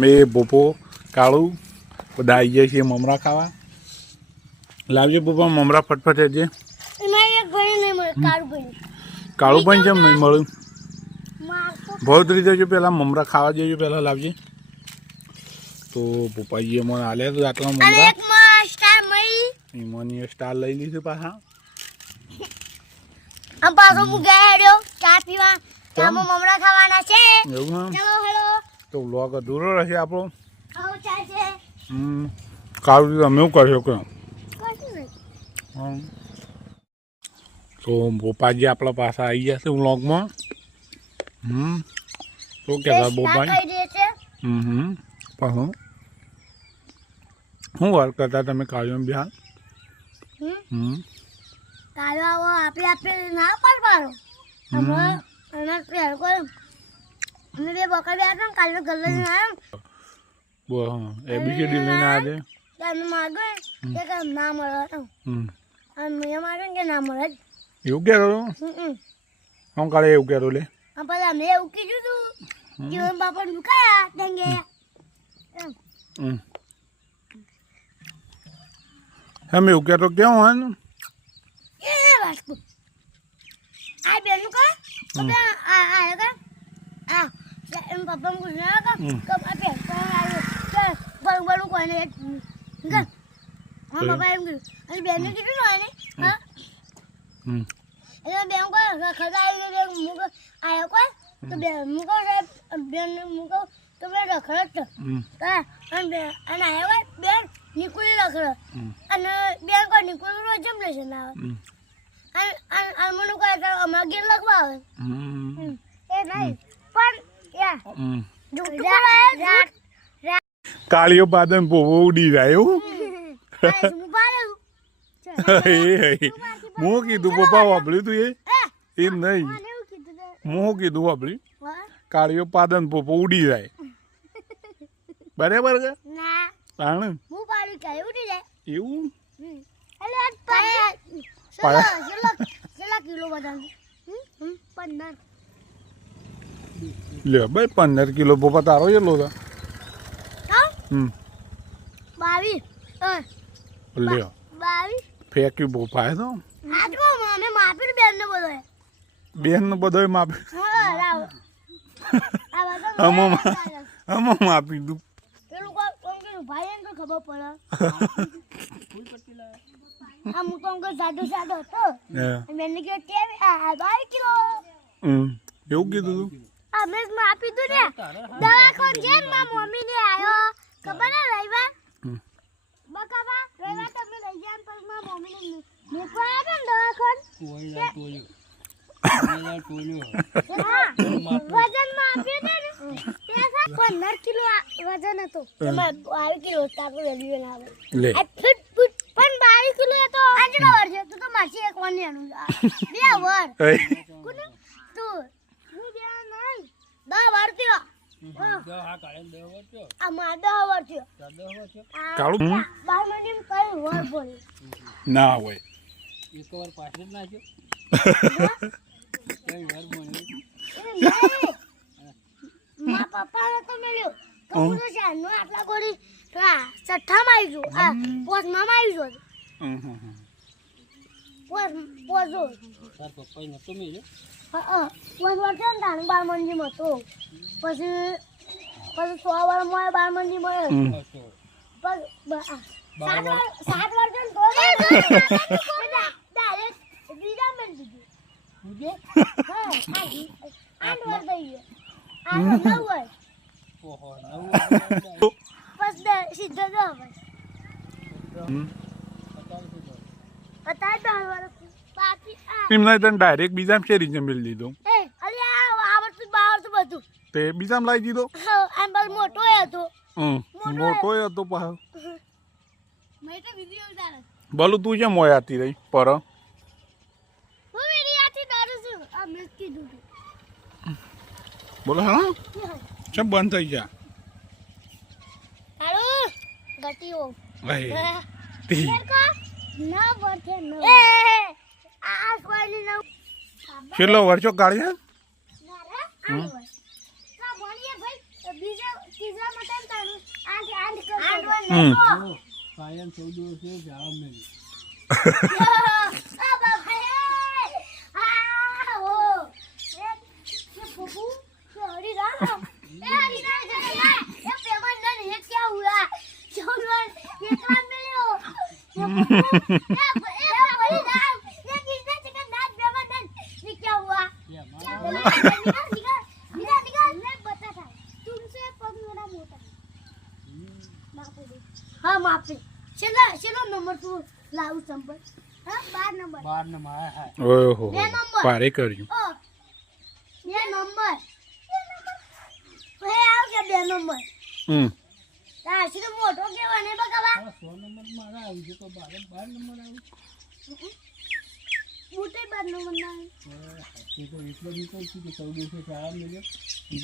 મેં બોપો કાળું બધા આવી જાય છે મમરા ખાવા. લાવજે બોપા મમરા ફટફટ જે કાળું પણ કેમ નહીં મળ્યું? બહુ રીતે જો પહેલાં મમરા ખાવા જઈએ પહેલાં લાવજે. તો પપ્પાજીએ મને હાલ્યા તો આટલા મમરા એમાંની સ્ટાર લઈ લીધું પાછા. એવું તો વ્લોગ અધૂરો રહેશે આપણો. કાળું તમે એવું કરશો કે તો બોપાજી આપણા પાસે આવી ગયા છે વ્લોગમાં. તો કહેતા બોપાજી પાછું શું વાર કરતા તમે કાળિયો બિહાર? એબીસીડી લઈને આવ્યા એવું કહેતો હું કાળે એવું કહેતો લે એવું કીધું તું જીવન બાપા દુખાયા અમે એવું કહેતો કેવું હોય ને આ બેનું કા પપ્પા પૂછ્યા બરું કોઈને પપ્પા એમ કીધું બેને કીધું ને એટલે બેન કોઈ ખરા આવી આવ્યો કોઈ તો બે મૂકો સાહેબ બેન મૂકો તો બે રખડત અને આવ્યો હોય બેન નીકળી રખડત અને બેન કોઈ નીકળ્યું રોજ જેમ લેશે ના આવે મને કહે તો અમારા ઘેર લખવા આવે એ નહીં પણ કાળીઓ પાદન પોવો ઉડી જાય એવું. હું કીધું પપ્પા વાપર્યું તું એ નહીં હું કીધું વાપર્યું કાળીઓ પાદન પોપો ઉડી જાય બરાબર કે એવું લે ભાઈ 15 કિલો પપ્પા તારો કેટલો હતા? 22 લ્યો ફેંક્યું પપ્પાએ તો બેન નો બધો માપી આમાં માપી દઉં ખબર પડે અમુક અંકલ સાદો સાદો હતો મેને કે 22 કિલો એવું કીધું તું અમે માપી દઉં ને દવાખાન છે ને મારા મમ્મી ને આયો ખબર ને રવિવાર બકાબા રવિવાર તમે લઈ જાય પણ મારા મમ્મી ને મેકવા આવ્યા ને દવાખાન વજન માપ્યું ને 15 કિલો વજન હતો એમાં 22 કિલો તાકો વેલ્યુ ના આવે ફિટ ફિટ પણ 22 કિલો તો આજનો વર છે તો માસી એક વાર લેનું બે વર કોને તું હું બે નહીં 10 વાર થયો આમાં 10 વાર થયો કાળું 12 મિનિટ કઈ વર બોલ ના હોય એક વાર પાછળ નાખ્યો કઈ વાર બોલે મા પપ્પા તો મળ્યો તો જાનો આટલા ગોળી છઠ્ઠામાં આવી ગયો પોસમાં આવી ગયો પોસો તાર પપ્પાએ નતો મળ્યો પોસ વર્ષ ને તાણ 12 મંજીમાં હતો પછી 100 વર્ષમાં 12 મંજી મળ્યો 7 વર્ષ તો ડાયરેક્ટ બીજા મંજી પૂજો હા 8 વર્ષ થઈ ગયો ઓહો બસ સીધો જો એમને તને ડાયરેક્ટ બીજામાં શેરી જમી લીધો બધું તે બીજામાં લાવી દીધો મોટો હતો મોટો હતો પાછો બોલું તું છે મોયાતી રહી પર બોલો હા ચમ બંધ થઈ જા કેટલો વર્ષો કાઢ્યા હમ. જો, કાયમ 14 વર્ષે જવા નહીં. આ બાપા રે આ ઓ ये बबू हरी राम ए हरी राम ये पेमन ने ये क्या हुआ चौरन ये काम में हो ये हरी राम ये किसने चिकन दाल पेमन ने ये क्या हुआ निकाल मैं बता था तुमसे पग मेरा मोटा हाँ माफी चलो नंबर तू लाऊ संपर्क हाँ 12 नंबर 12 ને મારા હા. ઓહો બે નંબર. પારે કર્યું ओ ये नंबर हे आओ के बे नंबर હમ राशि तो मोटो के बने बकवा હા, 100 નંબર મારા આવી છે તો 12 નંબર આવી. बूटे बाद नंबर ना તે તો એટલો નીકળ છે કે 14 વર્ષે જવા નહીં.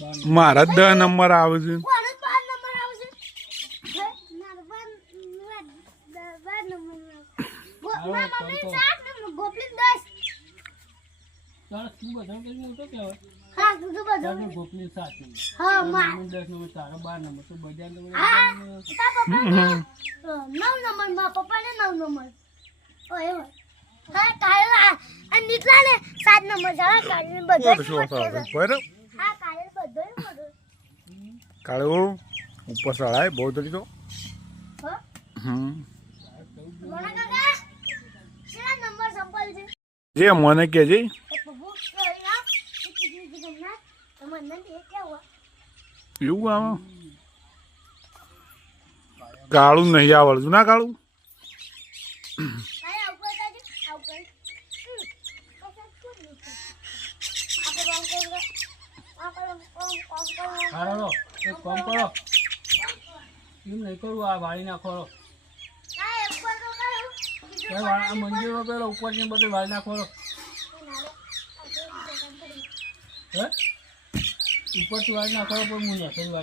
12 મારા 10 નંબર આવે છે कोण 5 नंबर आवશે हे ना 5 नंबर આવો, मम्मी તો. 7 नंबर गोपली 10 તારા તું બધા કઈ મોટો કહેવાય. हां तू तो बदल તારે ગોપની 7 નંબર. हां मां 10 નંબર તારો 12 નંબર તો બજાર તો हां ता पापा 9 नंबर मां पापा ने 9 नंबर ओए ओए हां काला आणि निकला ने 7 नंबर झाला काढले बदल બરાબર हां काढले बदल बदल કાળો ઉપર ચડાય બહુ તરી તો हां હમ મોના કાકા કેટલા નંબર સંપલ છે જે મને કહેજે એ બબુ કઈલા કિતની કિતના તમને એ क्या हुआ એવું આવે કાળું નહીં આવડતું ના કાળું काय आउकर काजी आउकर कसं कोण आपण હારો રો, એક કામ કરો. એમ નહીં કરવું, આ વાળી નાખો રો. काय ऊपर तो करू એ આ મંદિરમાં પેલો ઉપરની બધે વાળી નાખો રો. હે ઉપરથી વાળી નાખો રો, પણ હું નથી વાળી.